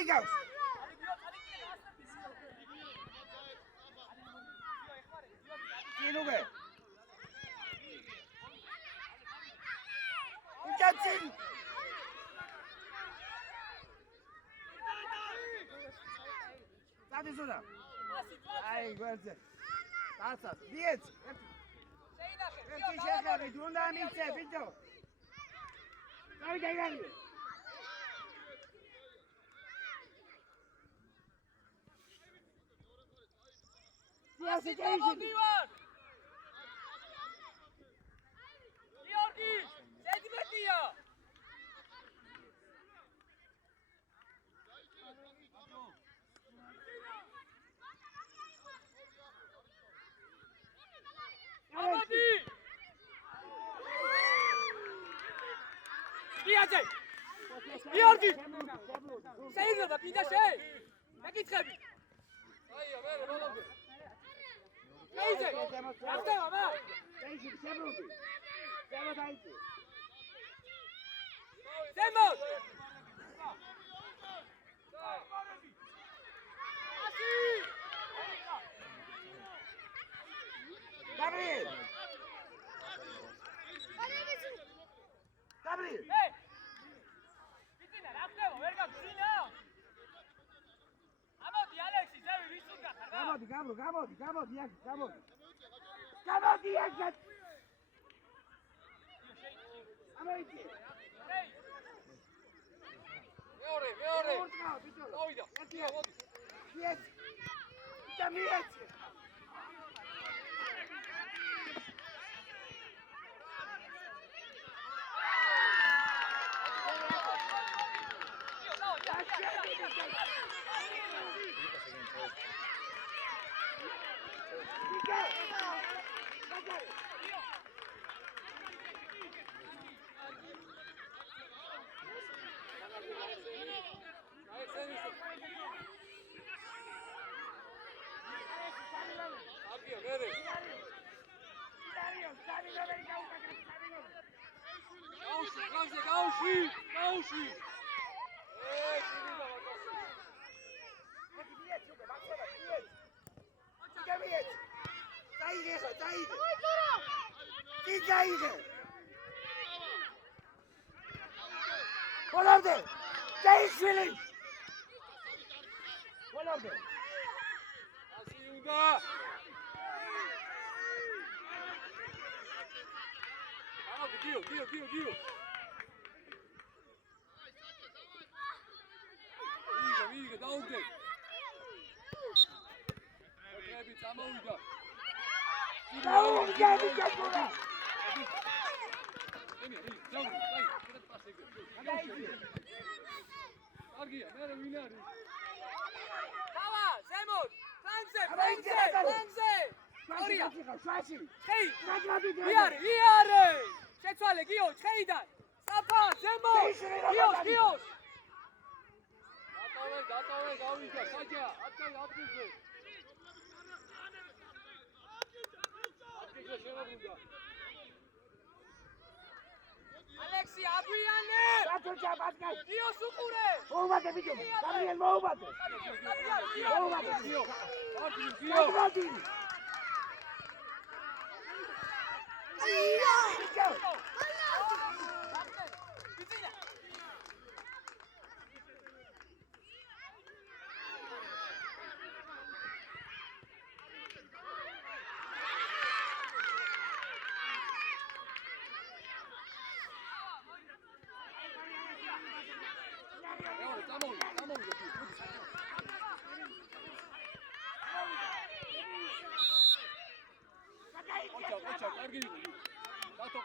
წადი გავს. Кинуге. Уჭაცი. წადი ზურა. აი, გვერდზე. დაცას, დიეც. შეინახე. ერთი შეხედვით უნდა მიცე, ბიჭო. დავიდა ირანი. სიასი ჯეიში. გიორგი, ზედმეტია. ამოდი. გიაძე. გიორგი. შეიძლება კიდე შე. მეკითხები. აია, მე მოვიდე. Easy! After mama! Easy, Sebrudi! Sebrudi! Sembo! Gabriel! Gabriel! Hey! Bitina, after, verga, bitina! Amodi, Alexi, Zevi, Visuka, Gamodi, Gamodi, Yagat! Amodi! Meore! Oida! Yes! Yes! Gaushi! Gio. Viga, dá um tempo. Trebi, samouida. Dá um tempo, შეცვალე გიო, შეიდან. საფა, ზემო. გიოს. დატოვე, გავიდა, საჯა, ადგილზე. ადგილზე შემოგვიდა. ალექსი, აგვიანე! დაწოჭა, ბატკაი. გიოს უყურე. მოუბადე, ბიჭო. გაბრიელ, მოუბადე. მოუბადე, გიო. გიო.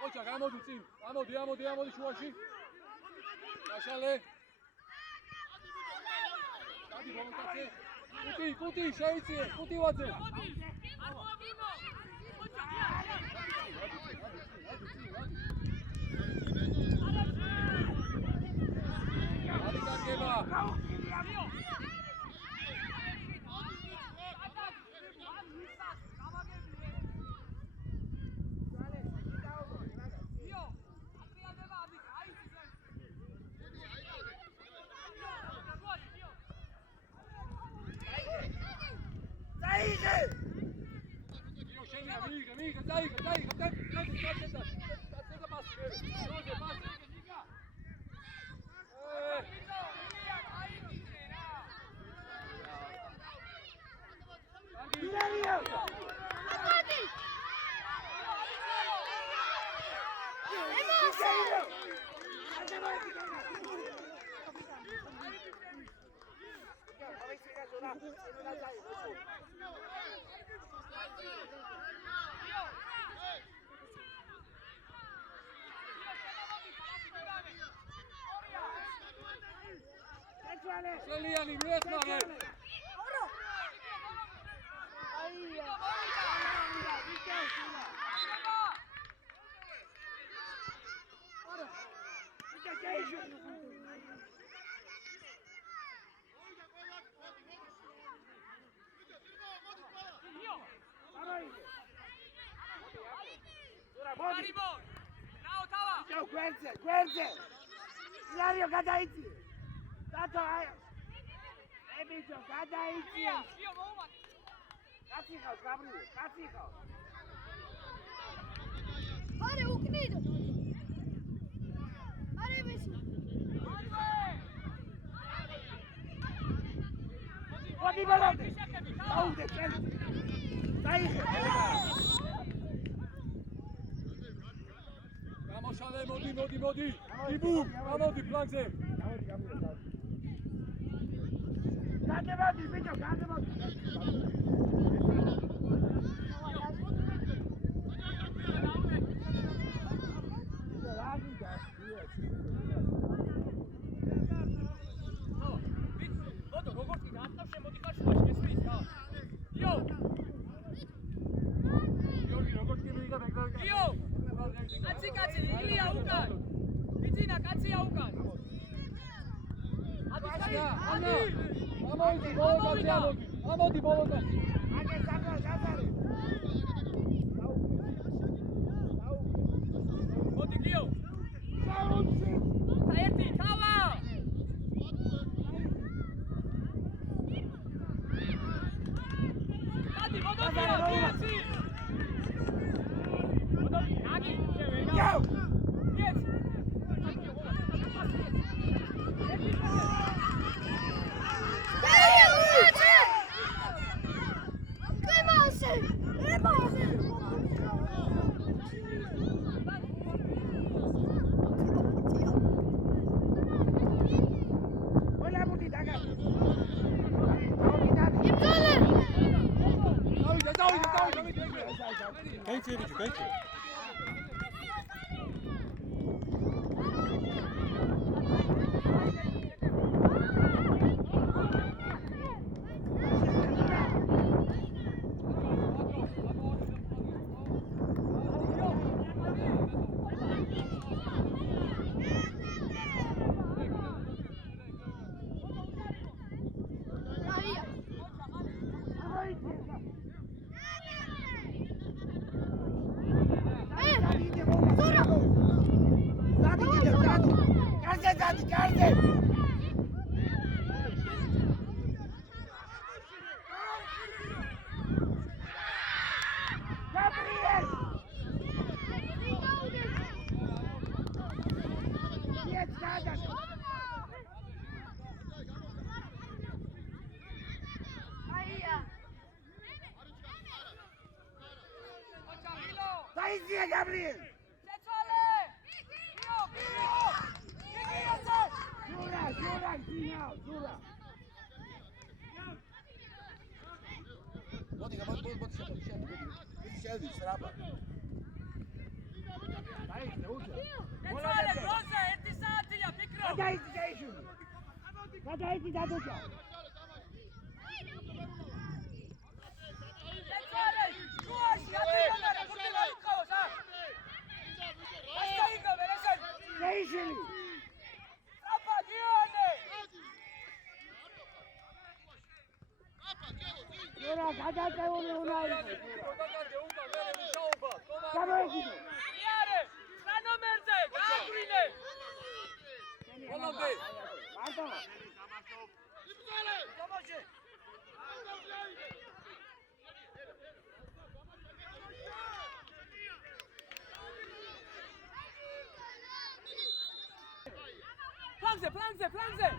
Qocha, გამოდი წინ. ამოდი შუაში. გაშალე. დადი მომკაცე. კუტი, შეიწიე, კუტივაძე. არის დაგება. Seliani, Vietname! Guerze! Ilario, gadajci! Tato, Ebićo, gadajci! Kacihao, Gabriel, kacihao! Are, uknid! Are, vesi! Vodi balone! Ovdje, čeli! Sajhe! Vamos, Ale, modi! Ibu, amodi, flanze! Kade vodi, Bićo, kade vodi! Amodi, bolota! Ajde, Zazari! Modi, Gio! Sauci! Tajerti, Tava! Kadi, Vodovija, Vijaci! Vodovija, Nagi! Jau! Vijaci! Hola, Mutitaga! Kayıt edici, kayıt. Garde! Gabriel! Jedź nadal! Daj zje, Gabriel! Jura, Jura! Vodi ga, vodi šedi, sraba. Daj se, uđe! Decale, Broza, eti Satija, Mikro! Kada iti da išu? Kada iti da dođa? Decale, čuvaš, ja ti odara, kutima Lukovo, sad! Ostavi ga, Velesen! Ne išili! Sapa, Dijane! Jura, kada te unajde? Samo ekidu! Dijane, strano merze, Gabrine! Holande! Marto! ფლანგზე.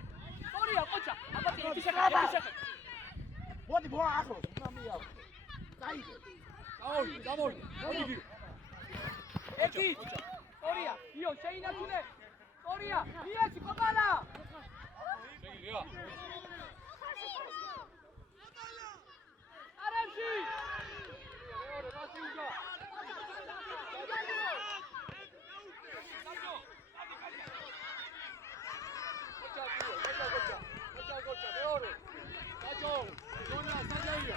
სორია, ყოჩა. აბა ერთი შეხე. მოდი ბო ახლოს, უნდა მიახვო. დაიგე. გამოვიდე. მოდი. ერთი. სორია, იო შეინაცვლე. სორია, იესი კოპალა. შეგიძლია. არამში. მეორე რასი უნდა. გოჩა მეორე. საჯო, გონა საჯოია.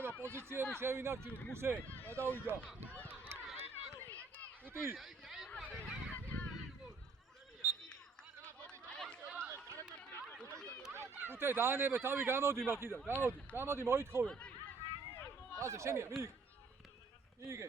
ახლა პოზიციები შევინარჩუნოთ, მუსე, გადავიდა. უტი. უტე დაანებე თავი გამოდი მაგიდან, გამოდი მოითხოვე. ასე შემია, მიიგე.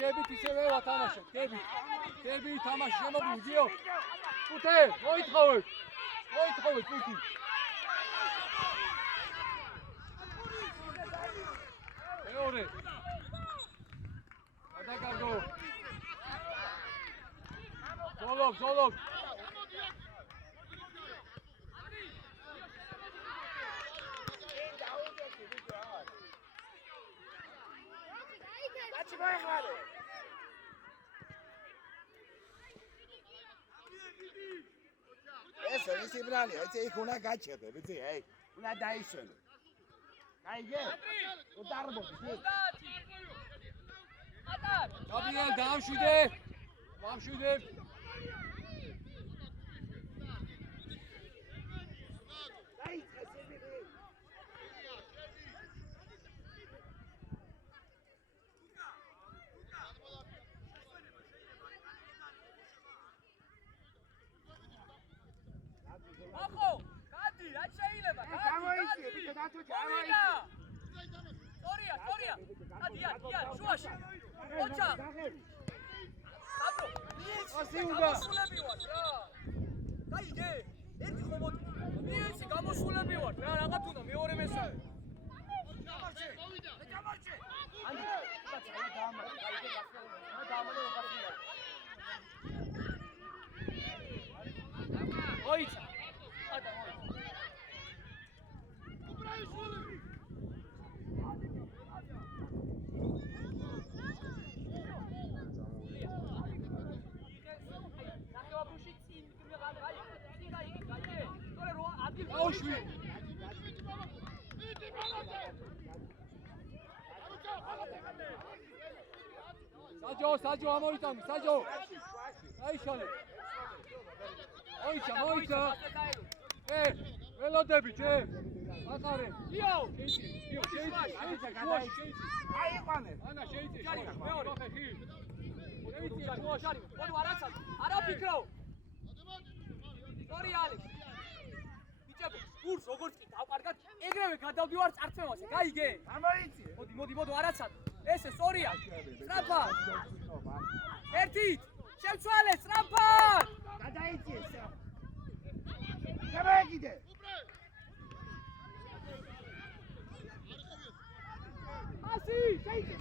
გებით ისევე ვათამაშოთ, გებით თამაში შემოგვიდიო. უტე, მოითხოვეთ, უტი. მეორე. ადაგაგო. ზოლოგ. ეს იბრალი, ეს იქ უნდა გაჩერდე, ვიცი, აი, უნდა დაიშენო. გაიგე? უდარბობ, გაბიან დაამშვიდე. სორია. ადია, შუაში. ყოჩა. ასე უნდა. გამოსულები ვართ რა. გაიგე? ერთი ხომოდი. მიეცი გამოსულები ვართ რა, რაღაც უნდა მეორე მესამე. გამარჯე. ანდი, კაცო, დაამარცხე, გაიგე, დაამარცხე, გასწია. ოიცა. ადა, ოიცა. აუშვი. საჯო ამოიტანე, საჯო. აიშალე. მოიცა. ველოდები, ჯე. აყარე. იო, შეიცი. აიყვანე. ანა შეიცი. მეორე. შეიცი, შუაში. მოდი არა ფიქრო. სორია ალექს. გურს როგორც კი დავყარგათ, ეგრევე გადავდივარ წარწმევაზე, გაიგე? გამოიცი. მოდი, არაცად. ესე სორია. სწრაფა. ერთით. შევცვალე სწრაფა. გადაიცი ესა. შემოეკიდე. ასი, შეიცე.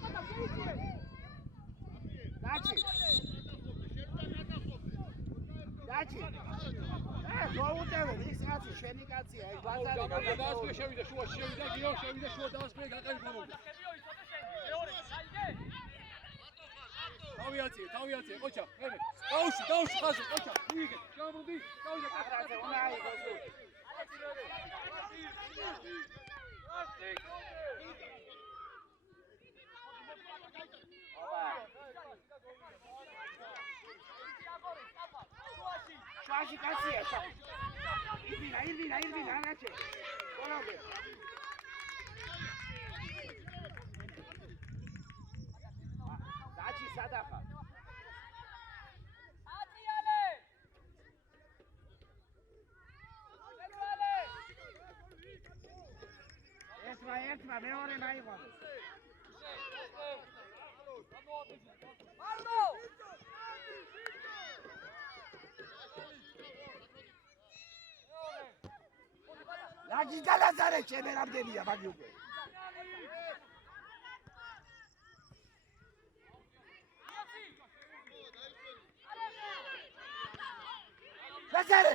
დაჩი. მოუტევე, ის კაცი, შენი კაცია, აი ბაზარი გადაასწრე, შევიდა შუაში, შევიდა შუა დაასწრე, გაყევი გამოვიდა. თავიაცი, ყოჩა, ემე. დაუშვი, ხაზო, ყოჩა, მიიგე. გამოდი, გავიდა კაცი. უნდა აიღოს. შუაში კაცია. ირბინა, ანაჩე. ყველაფერი. მეორე მაიღო. Arno! ლაგი გალაზარე ჩემი რამდენია მაგი უკვე. ლაზარე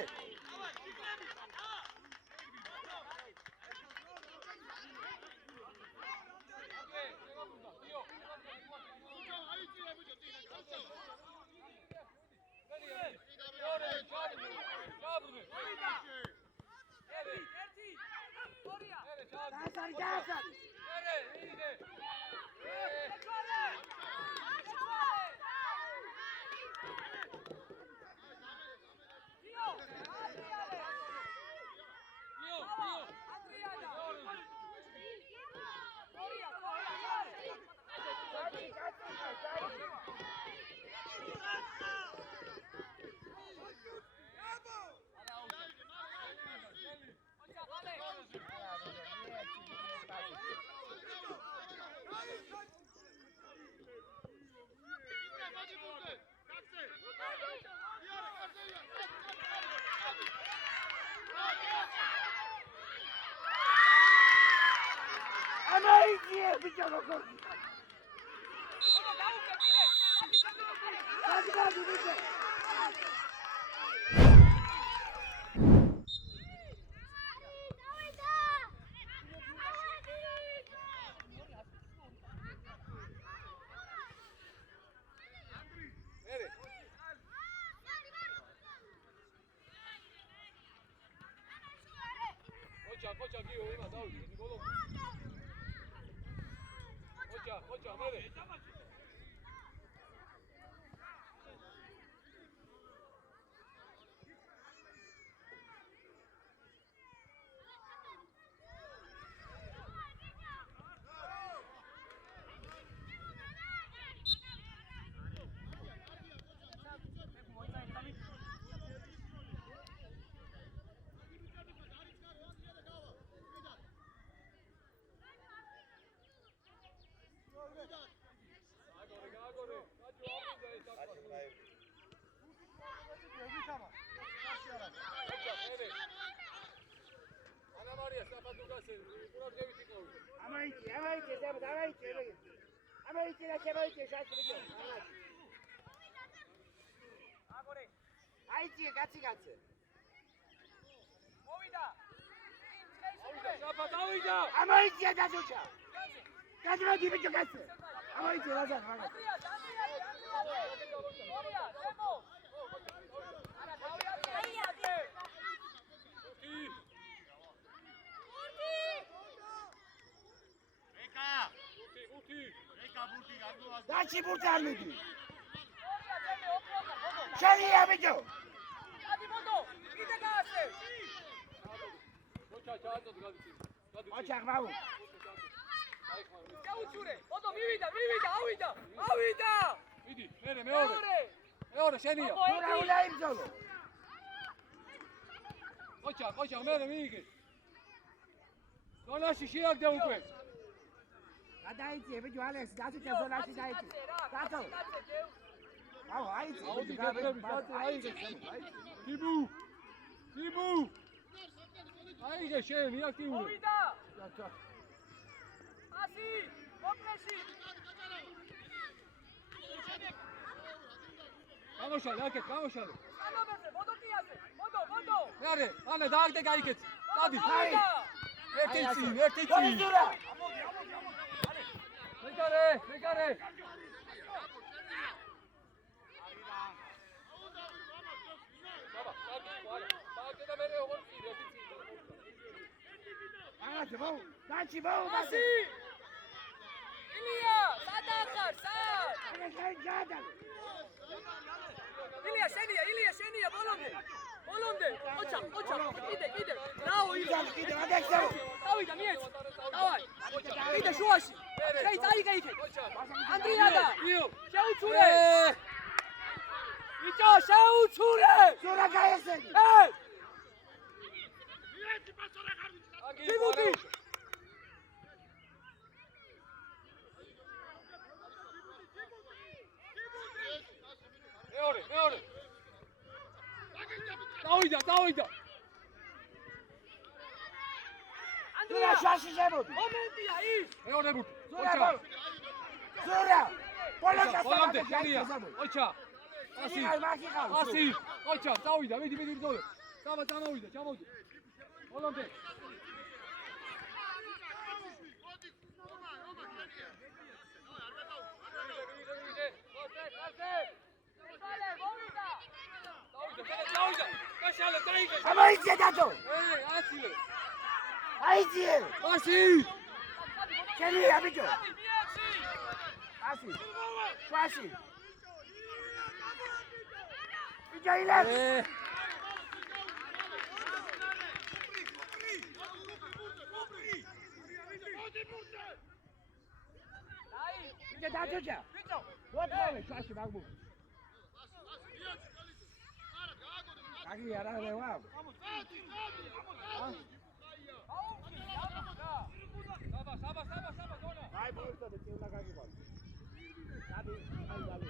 ამაიძიე ბიჭო როგორ Koça giyiyor ona da oluyor. Koça mere. აიძიე კაცი. მოვიდა. Შაფა დავიდა. ამაიძიე გაზოჩა. გაზრადი ბიჭო კაცი. ამაიძიე ლაზარ მაგა. დაჩი ბურთი არ მიდი. შენია ბიჭო. ადი ბოდო, კიდე გაასე. Koça çağırdı gazeteci. ოჩახ მაუ. გაუჩურე. ბოდო მივიდა, ავიდა. Vidi, მეორე. მეორე შენია. რა იმძოლო. Koça mere მიიგე. ზონაში შეაგდე უკვე. გადაიძიე ბიჭო ალექს გაზოჩა ზონაში დაიძიე. გაწო. აუ აიძიე. აუდი გაგრები აიგე. Tibу. აიგე შენ აქტიური. მოვიდა. ასი, ოპრესი. გამოშალე, აკეთ, გამოშალე. ამობეზე, ბოდო ტიაზე. ბოდო. მერე, ანა დააგდე გაიგეთ. დადი. ერთი წინ. გოიზურა. მეკარე. დააგდე და მერე ოღონდ წინ, ერთი წინ. აჩი ბაუ, დაჩი ბაუ. ასი. ილია, სადახარ, სად? ანა გაი გადა. ილია შენია, ბოლომდე. ოჩა. კიდე. რაო ილია. კიდე მაგაცა. დავიდა მიეც. დავაი. კიდე შუაში. შეი წაიგე იქე. ანდრიადა. შეუცურე. ბიჭო, შეუცურე. ზურა გაესენი. ტიმოტი. დავიდა. ზურა შაში შემოდი. მომენტია ის. მეორე ბურთი. ზურა. პოლოკა ბოლომდე შენია. ოჩა. ასი. მაგიღავს. ასი. ოჩა, დავიდა, მიდი ბრძოლე. წამოვიდა, ჩამოვიდა. ბოლომდე. დავიდა. კაშალე, დაიგე. ამოიწე დადო. აცილე. აიძიე. ასი. შენია ბიჭო. ასი. შვაში. ბიჭო ილარ. ბიჭო დადოჯა. ბიჭო. ვატყავე შვაში მაგბუ. აგი არა რევა. საბა, დონა. აი ბოლოს და წევნა გაგივალ. დადი, აი დალი.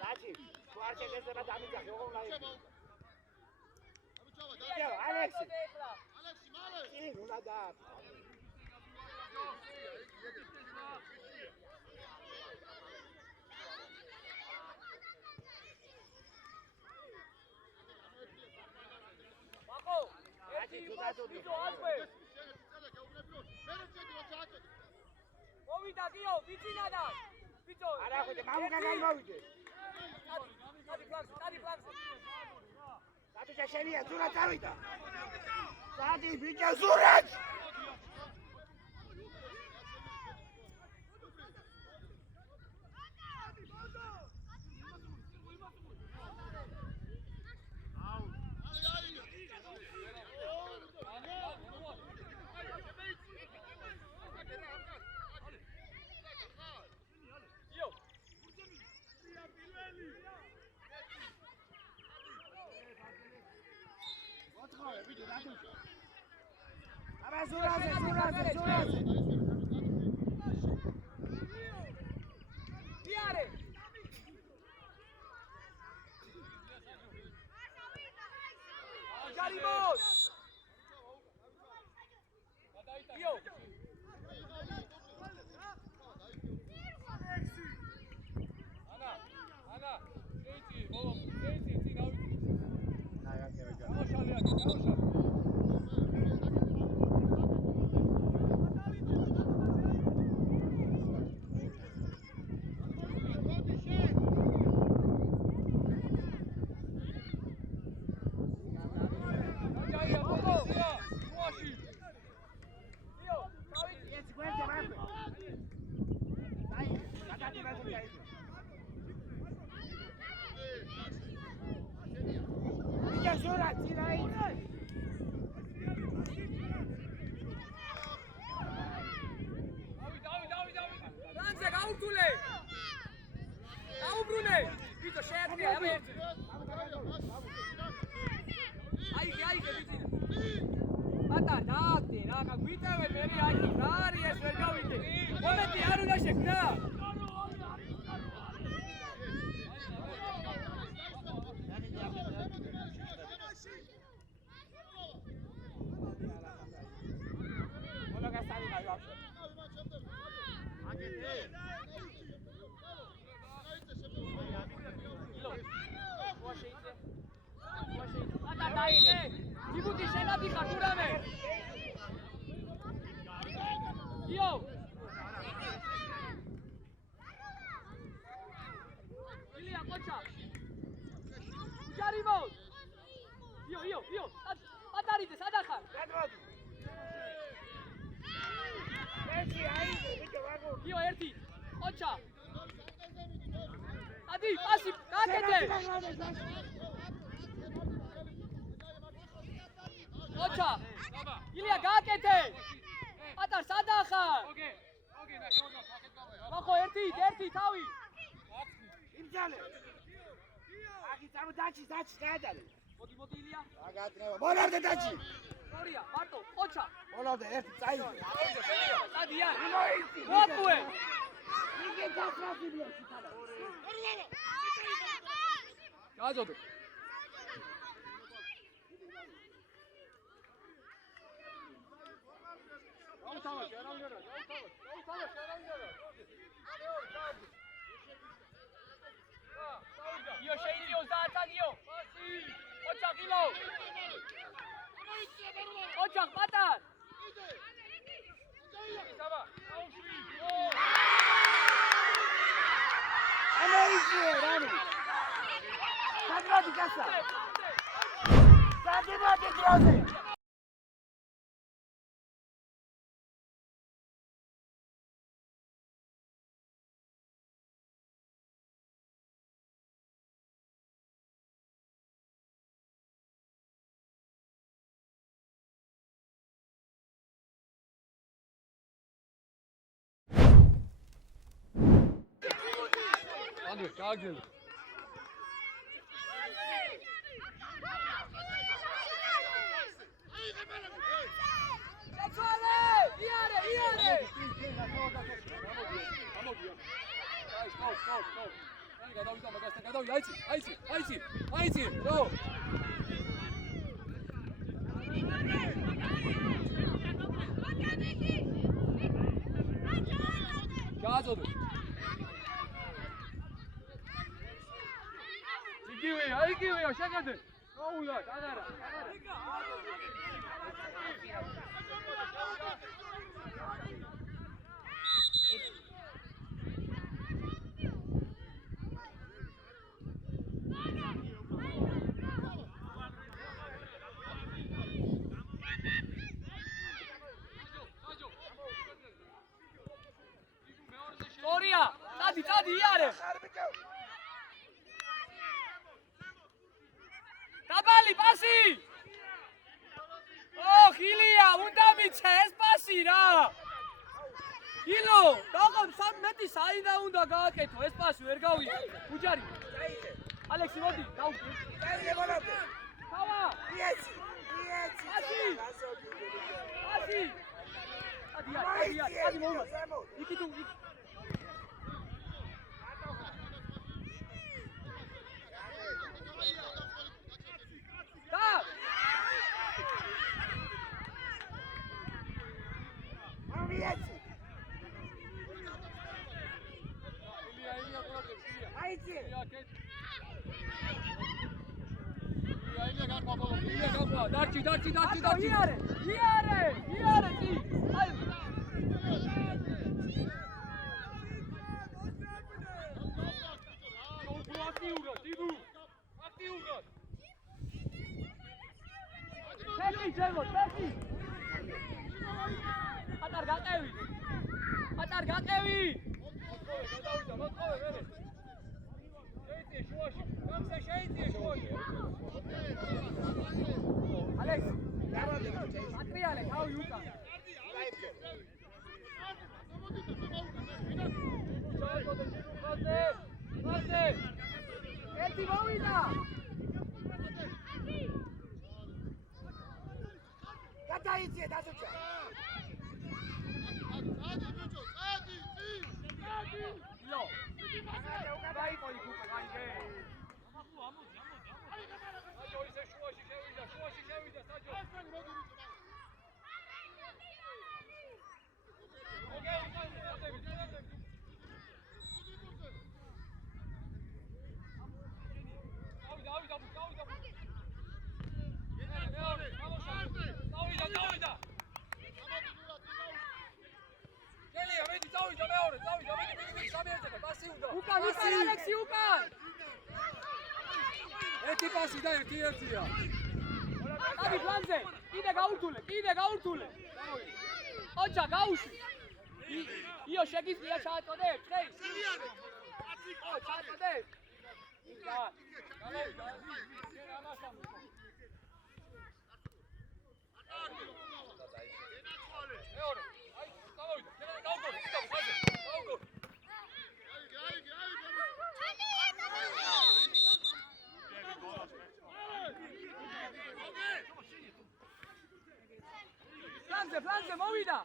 დაჭი, ხوارჩე გესება დამიძახე, ოღონდ აი. ჯო, ალექსი. კი, უნდა და. მოვიდა გიო, ვიცინადა. ბიჭო. არა ხოდი, მამუკაგან მოვიდე. დადი ფლანგზე. დადოჯა შენია, ზურა წავიდა. დადი, ბიჭო, ზურა. აბა ზურაზე. იარე. ჯარიმოს. გიო. ანა, შეიძლება, ბოლო, შეიძლება წინ ავიდე. დავშალე. გაუბრუნე. ბიჭო შეერტია, აბა ერთი. აიგე, ვიცი. ატა, დააგდე, რა, გაგვიტევე მე აიგე, რა არის ეს ვერ გავიგე. მომენტი არ უნდა შეკრა. ჯიბუტი შენადი ხარ თურმე. იო. ილია ყოჩა. ჯარიმოს. იო. ატარიდე, სადა ხარ? გადმოდი. ერთი აიდე, ბიჭო, ვაგო. იო ერთი. ყოჩა. ადი, პასი, გაკეთე. ოჩა. ილია გააკეთე. ატარ სადა ხარ? ოკეი, ნახევარდა ფახეთ. მახო ერთი თავი. იმძალე. აგი წამო დაჩი, დაადარე. მოდი ილია. აგატნევა. მონარდე დაჩი. Gloria, Marto, Ocha. Olada ერთი წაიგე. Sadia. გამოიცი. Motue. იგი გაფრაზებიაში ხარ. გააზოდო. გაუთამაშე, არ ამჯერა, გაუთამაშე, არ ამჯერა. Io scegli usata io. Ocha kilo. Ocha patar. გამოიცი რამი. გადმოდი გასა. გადმოდი დროზე. ანდრე, გააგზავნე. Cazzuale! Iare! გამოდია. აი, stop. აი, გადავიდა მაგასთან, გადავიდა. აიცი. რო. გააზოდო. იგივეა, შეგადე. გაულა, დაგარა. Gloria! Tadi, iare! Tabali, pasi! Oh, Gilia, უნდა მიჩე ეს პასი რა! გილო, დაგამ 13 საიდან უნდა გააკეთო, ეს პასი ვერ გავია. უჯარი. ალექსი, მოდი, გავუკეთე. წაიგე ბოლომდე. ხავა! იეცი. პასი! Tadi მოუნა. იქი თუ და ამიეცი. ილია ყურადღება, ილია. აიცი. ილია გაყვა ბოლო. ილია გაყვა. დარჩი. იარე წი. აი აქტიურად. ფეხი ძემო, ფეხი. ატარ გაყევი. მოწყოვე ვერე. შეიწიე შუაში. გამსა შეიწიე შუაში. ალექს, ატრიალე, თავი უკან. ხაზე. ერთი მოვიდა. გადაიწიე დაზოჭა. ლო. დაიყო იქ უკვე გაიგე. საჯო ისე შუაში შევიდა, საჯო. დავიდა. გელია, მედი წავიდა მეორე, მედი სამიერთება, პასი უნდა. უკან, ალექსი, უკან. ერთი პასი და ერთია. Abi planze, ide gaurtule. Ocha, gaushi. Io shegis via chato de, trei. Oh, chato de. ფლანგზე მოვიდა.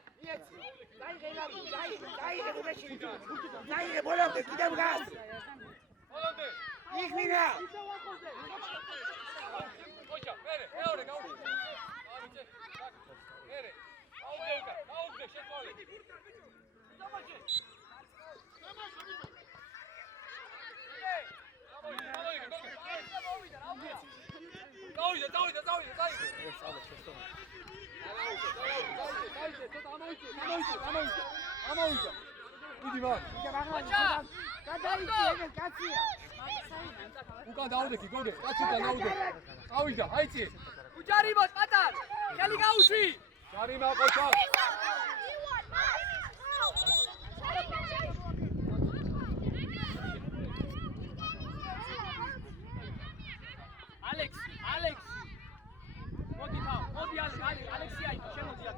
დაიღე გუბეში. დაიღე ბოლომდე კიდევ გას. ბოლომდე. იხმინა. ოჩა, მერე, მეორე გაუშვი. გავიჩე. მერე. გაუგდე, შეწოლე. დამაჯე. უკან დაუდექი, გოგე, კაციდან დაუდე. წავიდა, აიცი. უჯარიმოთ პატარ. ხელი გაუშვი. ჯარიმა ყოჩა. ალექს. მოდი თავ, მოდი ალექსი აიქ, შემოდი აქ.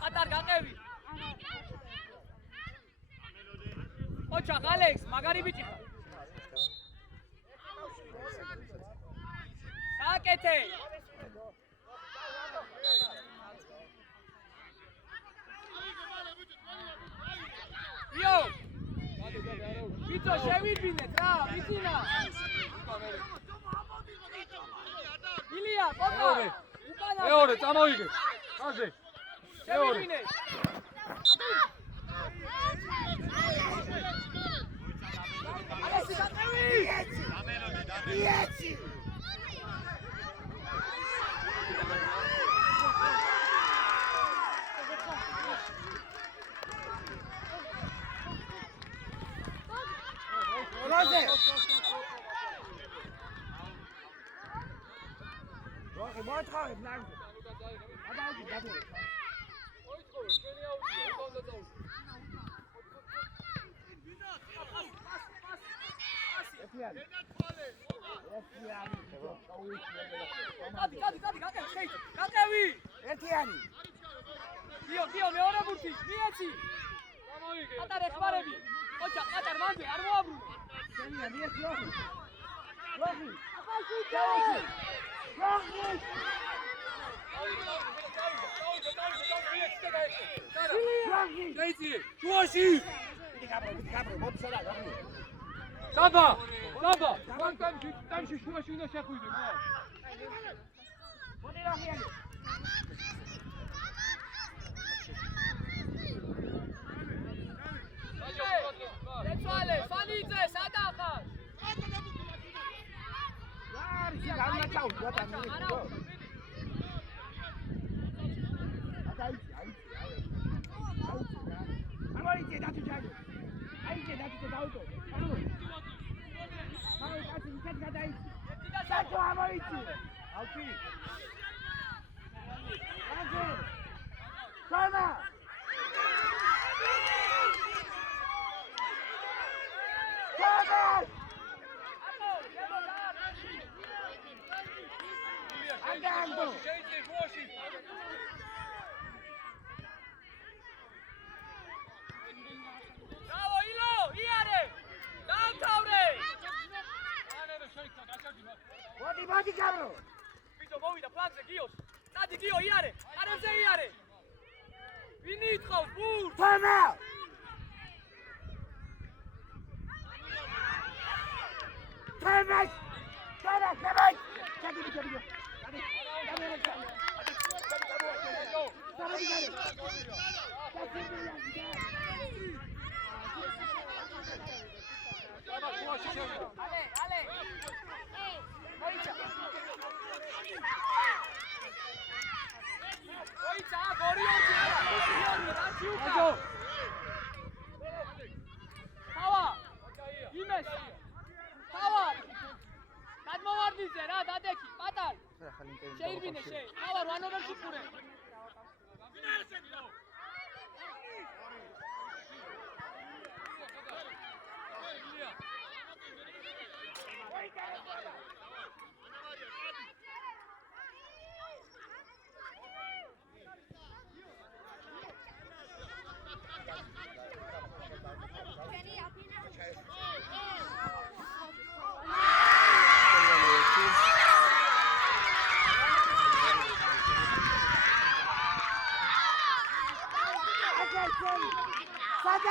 პატარ გაყევი. ოჩა ალექს, მაგარი ბიჭი ხარ. გააკეთე. იო. ბიჭო შევიძინეთ რა, ვიძინა. ილია, პოტა. უკანა. მეორე, წამოიგე. ხაზე. შევიძინეთ. ალექსი გაყევი. იეცი. Roze. Roze, mooi trouwens, blijven. Dat doe ik. გაყევი. ერთიანი. გიო, მეორე ბურთი, მიეცი. პატარ ეხმარები. ოჩა, პატარ მანდე არ მოაბრუნე. შევიდა, მიეცი ლოხი. ლოხი. დაიცი, შუაში. დიდი გაბრო, მოფსა და ლოხი. საბა. ტანში შუაში უნდა შეხვიდე, რა. მოდი ლოხიანი. ეცვალე, სანიძე, სადახარ. ვარში გამნაჩაუ, გატანილი. ამოიწე დათუ ჯაგო. აიწე დათუ დაუტო. ამოი კაცი ისეთ გადაიწე. დათუ ამოიწე. აუჩი. აჯე. სანა. Andando! შეიწე შუაში. ბრავო, ილო, იარე! დაამთავრე! ანერე შეიცა, გაჩერდი მაგ. მოდი გაბრო! ბიჭო, მოვიდა ფლანგზე გიოს. წადი გიო, იარე! არებზე იარე! ვინი იტყავს ბურთს? თომა! თომას! ჩადი ბიჭო. Ale. Oica, goriorci ara. Goriorci, Tava. Imes. Tava. გადმოვარდიზე რა, დადექი, პატარ. შეირბინე შე. Tava, რანორ შიფურე.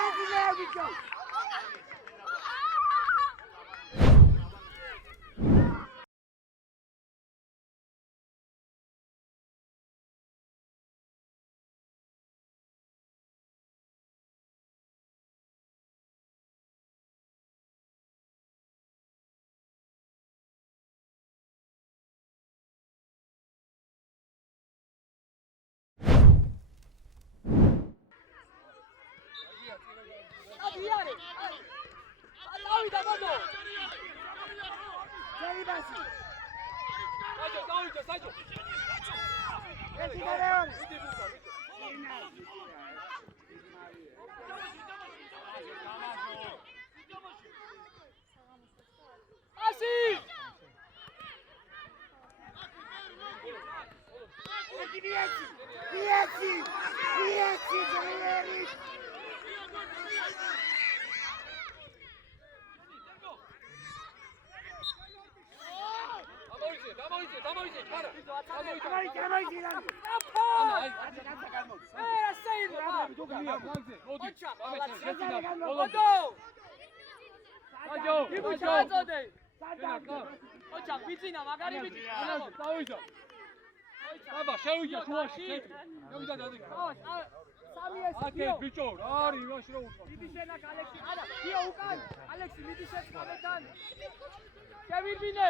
Ezile bicho. დავიდა ბოდო Celibasi. დავიდა საჯო Ezile leone. ასი Vieci, Guerrieri. დამოიცე ხარა Amai Landi. ოჩა ბიძინა მაგარი ბიძინა დავიდა აბა შევიდა შუაში შევიდა დადი სამი ეს აკე ბიჭო რა არის იმაში რა უთქვა დიდი შენა ალექსი არა დიო უკან ალექსი მიდი შეწყამეთან შევიბინე